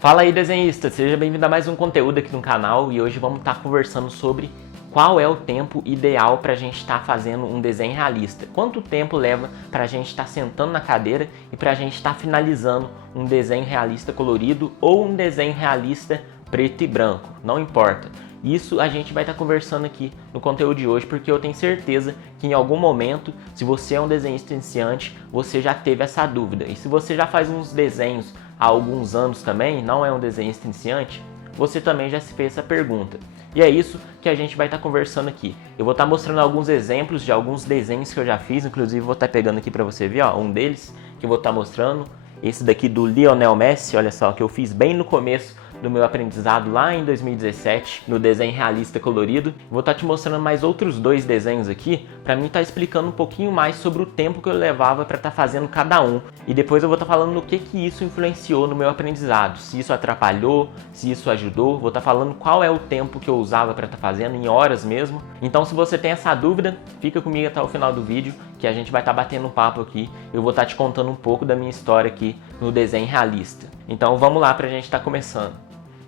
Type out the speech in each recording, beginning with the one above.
Fala aí, desenhista! Seja bem-vindo a mais um conteúdo aqui no canal e hoje vamos estar conversando sobre qual é o tempo ideal para a gente estar fazendo um desenho realista. Quanto tempo leva para a gente estar sentando na cadeira e para a gente estar finalizando um desenho realista colorido ou um desenho realista preto e branco, não importa. Isso a gente vai estar conversando aqui no conteúdo de hoje, porque eu tenho certeza que em algum momento, se você é um desenhista iniciante, você já teve essa dúvida. E se você já faz uns desenhos há alguns anos também, não é um desenhista iniciante, você também já se fez essa pergunta. E é isso que a gente vai estar conversando aqui. Eu vou estar mostrando alguns exemplos de alguns desenhos que eu já fiz, inclusive vou estar pegando aqui para você ver, ó, um deles que eu vou estar mostrando. Esse daqui do Lionel Messi, olha só, que eu fiz bem no começo do meu aprendizado lá em 2017, no desenho realista colorido. Vou estar te mostrando mais outros dois desenhos aqui, para mim estar explicando um pouquinho mais sobre o tempo que eu levava para estar fazendo cada um. E depois eu vou estar falando no que isso influenciou no meu aprendizado, se isso atrapalhou, se isso ajudou. Vou estar falando qual é o tempo que eu usava para estar fazendo, em horas mesmo. Então se você tem essa dúvida, fica comigo até o final do vídeo, que a gente vai estar batendo um papo aqui. Eu vou estar te contando um pouco da minha história aqui no desenho realista. Então vamos lá para a gente estar começando.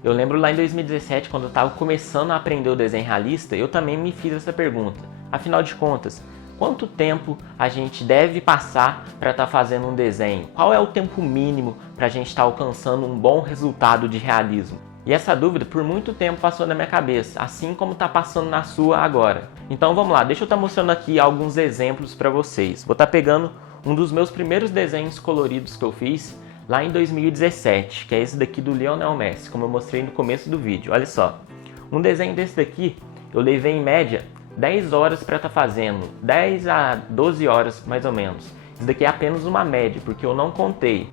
Eu lembro lá em 2017, quando eu estava começando a aprender o desenho realista, eu também me fiz essa pergunta. Afinal de contas, quanto tempo a gente deve passar para estar fazendo um desenho? Qual é o tempo mínimo para a gente estar alcançando um bom resultado de realismo? E essa dúvida por muito tempo passou na minha cabeça, assim como está passando na sua agora. Então vamos lá, deixa eu estar mostrando aqui alguns exemplos para vocês. Vou estar pegando um dos meus primeiros desenhos coloridos que eu fiz lá em 2017, que é esse daqui do Lionel Messi, como eu mostrei no começo do vídeo. Olha só, um desenho desse daqui eu levei em média 10 horas para estar fazendo, 10 a 12 horas mais ou menos. Isso daqui é apenas uma média, porque eu não contei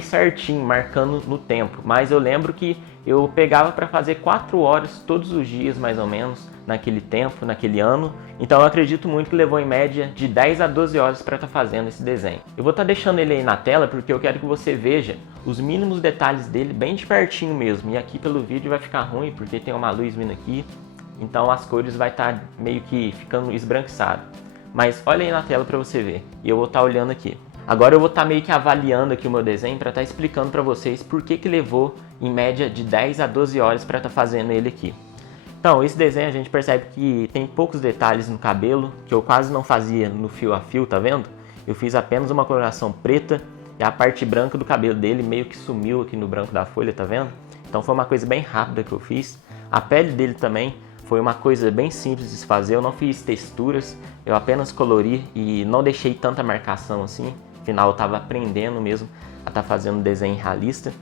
certinho, marcando no tempo, mas eu lembro que eu pegava para fazer 4 horas todos os dias mais ou menos, naquele tempo, naquele ano. Então eu acredito muito que levou em média de 10 a 12 horas para estar fazendo esse desenho. Eu vou estar deixando ele aí na tela porque eu quero que você veja os mínimos detalhes dele bem de pertinho mesmo. E aqui pelo vídeo vai ficar ruim porque tem uma luz vindo aqui, então as cores vai estar meio que ficando esbranquiçado. Mas olha aí na tela para você ver, e eu vou estar olhando aqui. Agora eu vou estar meio que avaliando aqui o meu desenho para estar explicando para vocês por que levou em média de 10 a 12 horas para estar fazendo ele aqui. Então, esse desenho a gente percebe que tem poucos detalhes no cabelo, que eu quase não fazia no fio a fio, tá vendo? Eu fiz apenas uma coloração preta e a parte branca do cabelo dele meio que sumiu aqui no branco da folha, tá vendo? Então foi uma coisa bem rápida que eu fiz. A pele dele também foi uma coisa bem simples de se fazer, eu não fiz texturas, eu apenas colori e não deixei tanta marcação assim. Afinal, eu estava aprendendo mesmo a estar fazendo desenho realista.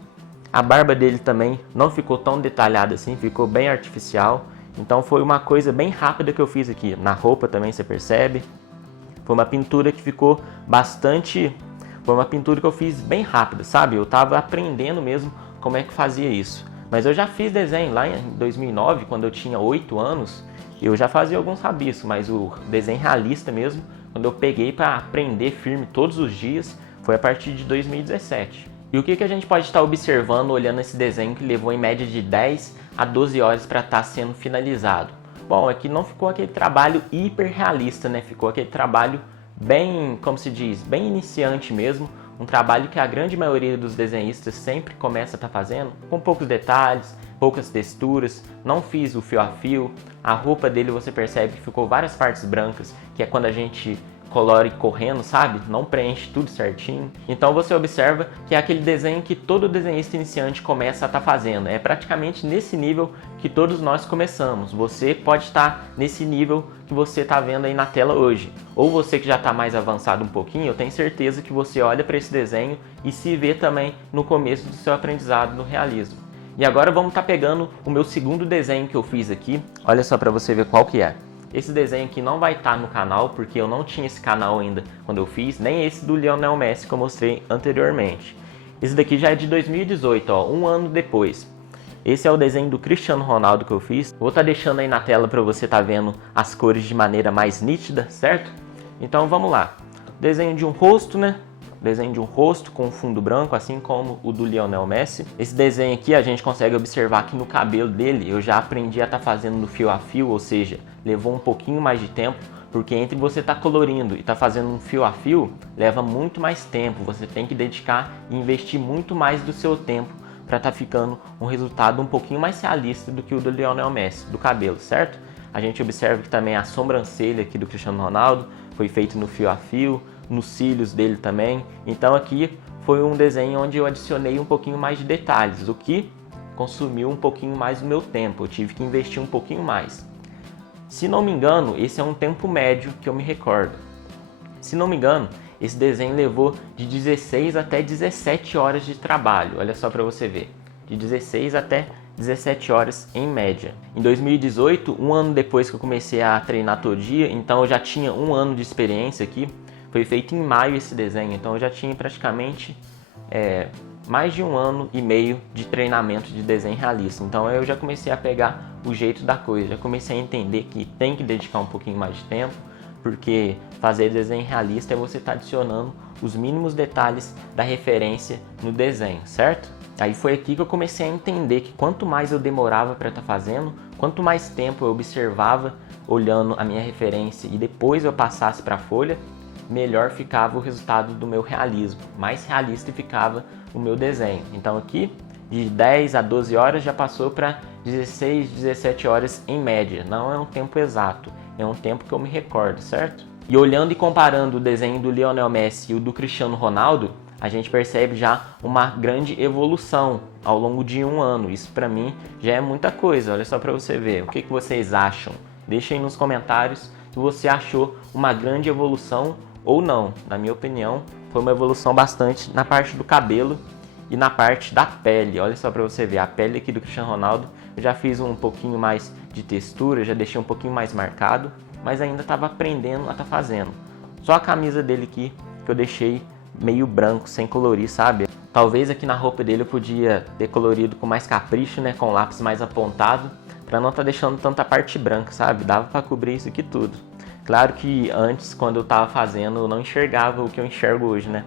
A barba dele também não ficou tão detalhada assim, ficou bem artificial. Então foi uma coisa bem rápida que eu fiz aqui. Na roupa também você percebe. Foi uma pintura que ficou bastante... Foi uma pintura que eu fiz bem rápida, sabe? Eu estava aprendendo mesmo como é que fazia isso. Mas eu já fiz desenho lá em 2009, quando eu tinha 8 anos. Eu já fazia alguns rabiscos, mas o desenho realista mesmo, quando eu peguei para aprender firme todos os dias, foi a partir de 2017. E o que a gente pode estar observando olhando esse desenho que levou em média de 10 a 12 horas para estar sendo finalizado? Bom, é que não ficou aquele trabalho hiper realista, né? Ficou aquele trabalho bem, como se diz, bem iniciante mesmo. Um trabalho que a grande maioria dos desenhistas sempre começa a estar fazendo, com poucos detalhes, poucas texturas. Não fiz o fio a fio. A roupa dele você percebe que ficou várias partes brancas, que é quando a gente colore correndo, sabe? Não preenche tudo certinho. Então você observa que é aquele desenho que todo desenhista iniciante começa a estar fazendo. É praticamente nesse nível que todos nós começamos. Você pode estar nesse nível que você está vendo aí na tela hoje. Ou você que já está mais avançado um pouquinho, eu tenho certeza que você olha para esse desenho e se vê também no começo do seu aprendizado no realismo. E agora vamos estar pegando o meu segundo desenho que eu fiz aqui. Olha só para você ver qual que é. Esse desenho aqui não vai estar no canal, porque eu não tinha esse canal ainda quando eu fiz, nem esse do Lionel Messi que eu mostrei anteriormente. Esse daqui já é de 2018, ó, um ano depois. Esse é o desenho do Cristiano Ronaldo que eu fiz. Vou estar deixando aí na tela para você estar vendo as cores de maneira mais nítida, certo? Então vamos lá. Desenho de um rosto, né? Desenho de um rosto com fundo branco, assim como o do Lionel Messi. Esse desenho aqui a gente consegue observar que no cabelo dele eu já aprendi a estar fazendo no fio a fio, ou seja, levou um pouquinho mais de tempo, porque entre você estar colorindo e estar fazendo um fio a fio, leva muito mais tempo, você tem que dedicar e investir muito mais do seu tempo para estar ficando um resultado um pouquinho mais realista do que o do Lionel Messi, do cabelo, certo? A gente observa que também a sobrancelha aqui do Cristiano Ronaldo foi feito no fio a fio, nos cílios dele também. Então aqui foi um desenho onde eu adicionei um pouquinho mais de detalhes, o que consumiu um pouquinho mais do meu tempo, eu tive que investir um pouquinho mais. Se não me engano, esse é um tempo médio que eu me recordo. Se não me engano, esse desenho levou de 16 até 17 horas de trabalho, olha só para você ver, de 16 até 17 horas em média. Em 2018, um ano depois que eu comecei a treinar todo dia, então eu já tinha um ano de experiência aqui, foi feito em maio esse desenho, então eu já tinha praticamente mais de um ano e meio de treinamento de desenho realista. Então eu já comecei a pegar o jeito da coisa, já comecei a entender que tem que dedicar um pouquinho mais de tempo, porque fazer desenho realista é você estar adicionando os mínimos detalhes da referência no desenho, certo? Aí foi aqui que eu comecei a entender que quanto mais eu demorava para estar fazendo, quanto mais tempo eu observava olhando a minha referência e depois eu passasse para a folha, melhor ficava o resultado do meu realismo, mais realista ficava o meu desenho. Então aqui de 10 a 12 horas já passou para 16, 17 horas em média. Não é um tempo exato, é um tempo que eu me recordo, certo? E olhando e comparando o desenho do Lionel Messi e o do Cristiano Ronaldo, a gente percebe já uma grande evolução ao longo de um ano. Isso para mim já é muita coisa, olha só para você ver. O que vocês acham? Deixem aí nos comentários se você achou uma grande evolução ou não. Na minha opinião, foi uma evolução bastante na parte do cabelo e na parte da pele. Olha só para você ver, a pele aqui do Cristiano Ronaldo eu já fiz um pouquinho mais de textura, já deixei um pouquinho mais marcado, mas ainda estava aprendendo a estar fazendo. Só a camisa dele aqui que eu deixei meio branco, sem colorir, sabe? Talvez aqui na roupa dele eu podia ter colorido com mais capricho, né, com o lápis mais apontado, para não estar deixando tanta parte branca, sabe? Dava para cobrir isso aqui tudo. Claro que antes, quando eu estava fazendo, eu não enxergava o que eu enxergo hoje, né?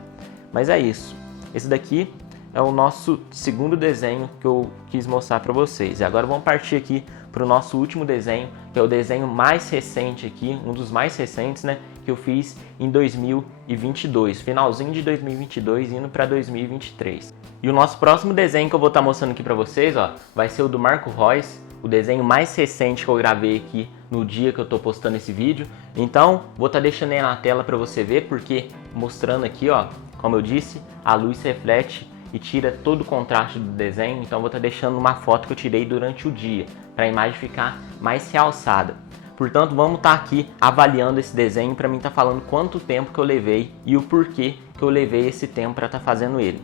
Mas é isso. Esse daqui é o nosso segundo desenho que eu quis mostrar para vocês. E agora vamos partir aqui para o nosso último desenho, que é o desenho mais recente aqui, um dos mais recentes, né? Que eu fiz em 2022, finalzinho de 2022, indo para 2023. E o nosso próximo desenho que eu vou estar mostrando aqui para vocês, ó, vai ser o do Marco Reus, o desenho mais recente que eu gravei aqui no dia que eu estou postando esse vídeo. Então, vou estar deixando aí na tela para você ver, porque mostrando aqui, ó, como eu disse, a luz reflete e tira todo o contraste do desenho. Então, vou estar deixando uma foto que eu tirei durante o dia, para a imagem ficar mais realçada. Portanto, vamos estar aqui avaliando esse desenho para mim estar falando quanto tempo que eu levei e o porquê que eu levei esse tempo para estar fazendo ele.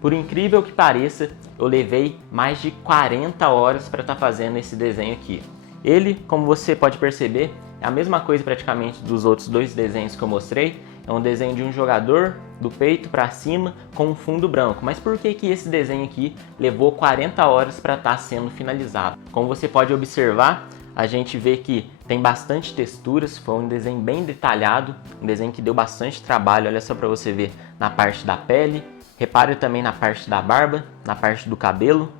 Por incrível que pareça, eu levei mais de 40 horas para estar fazendo esse desenho aqui. Ele, como você pode perceber, é a mesma coisa praticamente dos outros dois desenhos que eu mostrei. É um desenho de um jogador do peito para cima com um fundo branco. Mas por que esse desenho aqui levou 40 horas para estar sendo finalizado? Como você pode observar, a gente vê que tem bastante texturas, foi um desenho bem detalhado, um desenho que deu bastante trabalho. Olha só para você ver na parte da pele, repare também na parte da barba, na parte do cabelo.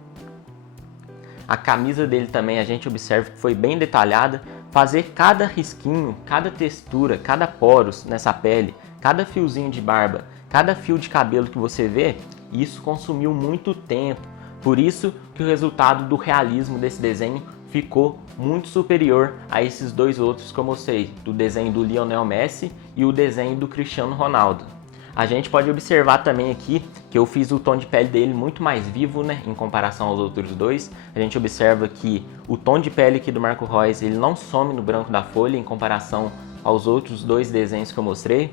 A camisa dele também a gente observa que foi bem detalhada. Fazer cada risquinho, cada textura, cada poros nessa pele, cada fiozinho de barba, cada fio de cabelo que você vê, isso consumiu muito tempo. Por isso que o resultado do realismo desse desenho ficou muito superior a esses dois outros que eu mostrei, do desenho do Lionel Messi e o desenho do Cristiano Ronaldo. A gente pode observar também aqui que eu fiz o tom de pele dele muito mais vivo, né, em comparação aos outros dois. A gente observa que o tom de pele aqui do Marco Reus, ele não some no branco da folha em comparação aos outros dois desenhos que eu mostrei.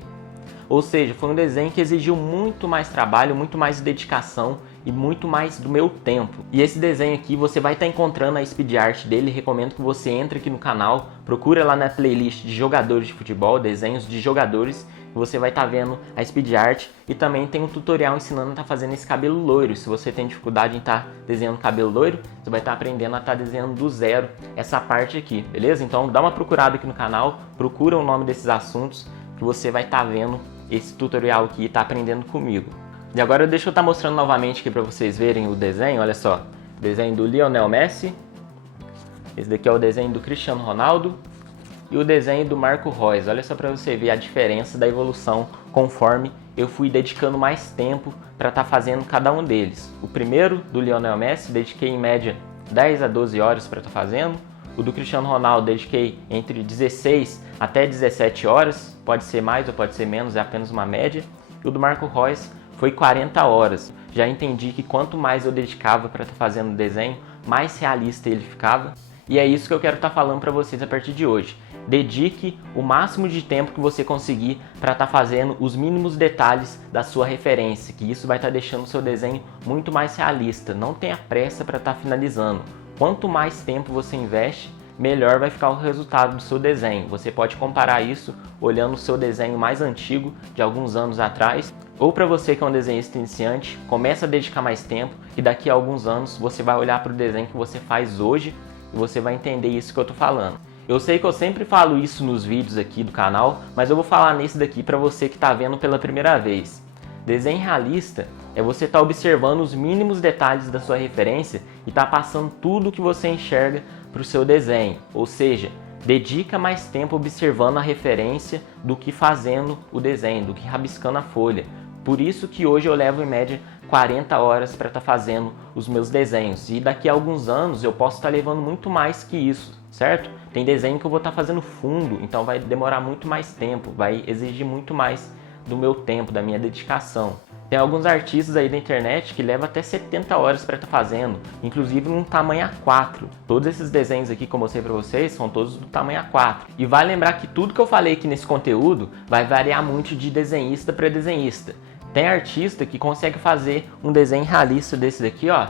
Ou seja, foi um desenho que exigiu muito mais trabalho, muito mais dedicação e muito mais do meu tempo. E esse desenho aqui você vai estar encontrando a speed art dele. Recomendo que você entre aqui no canal, procura lá na playlist de jogadores de futebol, desenhos de jogadores, e você vai estar vendo a speed art. E também tem um tutorial ensinando a estar fazendo esse cabelo loiro. Se você tem dificuldade em estar desenhando cabelo loiro, você vai estar aprendendo a estar desenhando do zero essa parte aqui, beleza? Então dá uma procurada aqui no canal, procura o nome desses assuntos que você vai estar vendo esse tutorial aqui e tá aprendendo comigo. E agora deixa eu estar mostrando novamente aqui para vocês verem o desenho. Olha só, desenho do Lionel Messi, esse daqui é o desenho do Cristiano Ronaldo e o desenho do Marco Reus. Olha só para você ver a diferença da evolução conforme eu fui dedicando mais tempo para estar fazendo cada um deles. O primeiro, do Lionel Messi, dediquei em média 10 a 12 horas para estar fazendo. O do Cristiano Ronaldo, dediquei entre 16 até 17 horas, pode ser mais ou pode ser menos, é apenas uma média. E o do Marco Reus foi 40 horas. Já entendi que quanto mais eu dedicava para estar fazendo o desenho, mais realista ele ficava. E é isso que eu quero estar falando para vocês a partir de hoje. Dedique o máximo de tempo que você conseguir para estar fazendo os mínimos detalhes da sua referência, que isso vai estar deixando o seu desenho muito mais realista. Não tenha pressa para estar finalizando. Quanto mais tempo você investe, melhor vai ficar o resultado do seu desenho. Você pode comparar isso olhando o seu desenho mais antigo, de alguns anos atrás, ou para você que é um desenhista iniciante, começa a dedicar mais tempo e daqui a alguns anos você vai olhar para o desenho que você faz hoje e você vai entender isso que eu estou falando. Eu sei que eu sempre falo isso nos vídeos aqui do canal, mas eu vou falar nesse daqui para você que está vendo pela primeira vez. Desenho realista é você estar observando os mínimos detalhes da sua referência e estar passando tudo o que você enxerga para o seu desenho. Ou seja, dedica mais tempo observando a referência do que fazendo o desenho, do que rabiscando a folha. Por isso que hoje eu levo em média 40 horas para estar fazendo os meus desenhos. E daqui a alguns anos eu posso estar levando muito mais que isso, certo? Tem desenho que eu vou estar fazendo fundo, então vai demorar muito mais tempo, vai exigir muito mais do meu tempo, da minha dedicação. Tem alguns artistas aí da internet que levam até 70 horas para estar fazendo, inclusive num tamanho A4. Todos esses desenhos aqui que eu mostrei para vocês são todos do tamanho A4. E vai lembrar que tudo que eu falei aqui nesse conteúdo vai variar muito de desenhista para desenhista. Tem artista que consegue fazer um desenho realista desse daqui, ó,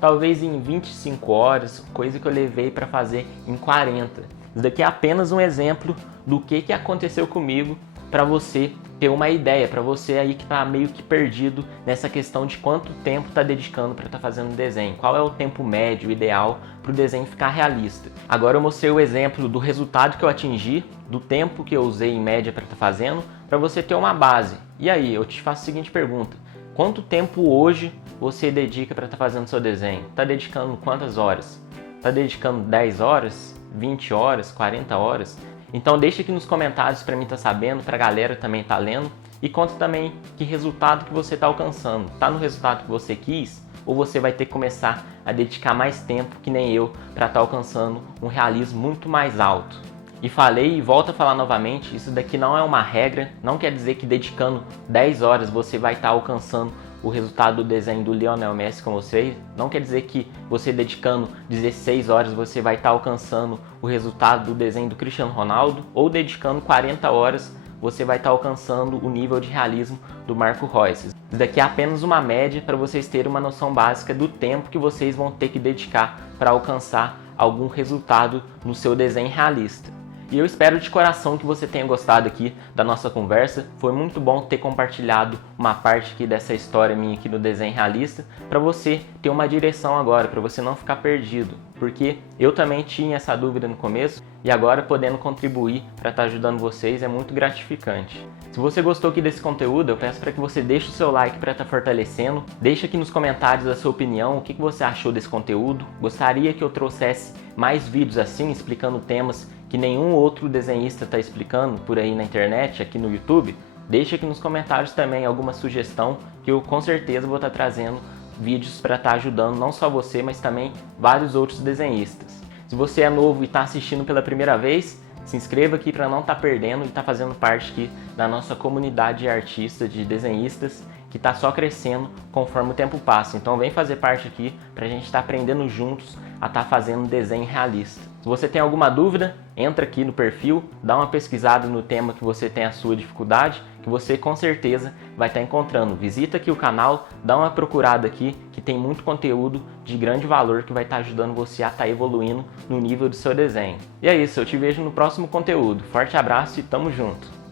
talvez em 25 horas, coisa que eu levei para fazer em 40. Isso daqui é apenas um exemplo do que aconteceu comigo para você ter uma ideia, para você aí que está meio que perdido nessa questão de quanto tempo está dedicando para estar fazendo o desenho. Qual é o tempo médio ideal para o desenho ficar realista. Agora eu mostrei o exemplo do resultado que eu atingi, do tempo que eu usei em média para estar fazendo, para você ter uma base. E aí, eu te faço a seguinte pergunta: quanto tempo hoje você dedica para estar fazendo seu desenho? Está dedicando quantas horas? Está dedicando 10 horas? 20 horas? 40 horas? Então deixa aqui nos comentários para mim estar sabendo, para a galera também estar lendo, e conta também que resultado que você está alcançando. Está no resultado que você quis? Ou você vai ter que começar a dedicar mais tempo, que nem eu, para estar alcançando um realismo muito mais alto? E falei e volto a falar novamente, isso daqui não é uma regra, não quer dizer que dedicando 10 horas você vai estar alcançando o resultado do desenho do Lionel Messi com você, não quer dizer que você dedicando 16 horas você vai estar alcançando o resultado do desenho do Cristiano Ronaldo, ou dedicando 40 horas você vai estar alcançando o nível de realismo do Marco Reus. Isso daqui é apenas uma média para vocês terem uma noção básica do tempo que vocês vão ter que dedicar para alcançar algum resultado no seu desenho realista. E eu espero de coração que você tenha gostado aqui da nossa conversa. Foi muito bom ter compartilhado uma parte aqui dessa história minha aqui no desenho realista, para você ter uma direção agora, para você não ficar perdido. Porque eu também tinha essa dúvida no começo e agora podendo contribuir para estar ajudando vocês é muito gratificante. Se você gostou aqui desse conteúdo, eu peço para que você deixe o seu like para estar fortalecendo. Deixa aqui nos comentários a sua opinião, o que você achou desse conteúdo. Gostaria que eu trouxesse mais vídeos assim, explicando temas que nenhum outro desenhista está explicando por aí na internet, aqui no YouTube? Deixa aqui nos comentários também alguma sugestão, que eu com certeza vou estar trazendo vídeos para estar ajudando não só você, mas também vários outros desenhistas. Se você é novo e está assistindo pela primeira vez, se inscreva aqui para não estar perdendo e estar fazendo parte aqui da nossa comunidade de artistas, de desenhistas, que está só crescendo conforme o tempo passa. Então vem fazer parte aqui para a gente estar aprendendo juntos a estar fazendo desenho realista. Se você tem alguma dúvida, entra aqui no perfil, dá uma pesquisada no tema que você tem a sua dificuldade, que você com certeza vai estar encontrando. Visita aqui o canal, dá uma procurada aqui, que tem muito conteúdo de grande valor que vai estar ajudando você a estar evoluindo no nível do seu desenho. E é isso, eu te vejo no próximo conteúdo. Forte abraço e tamo junto!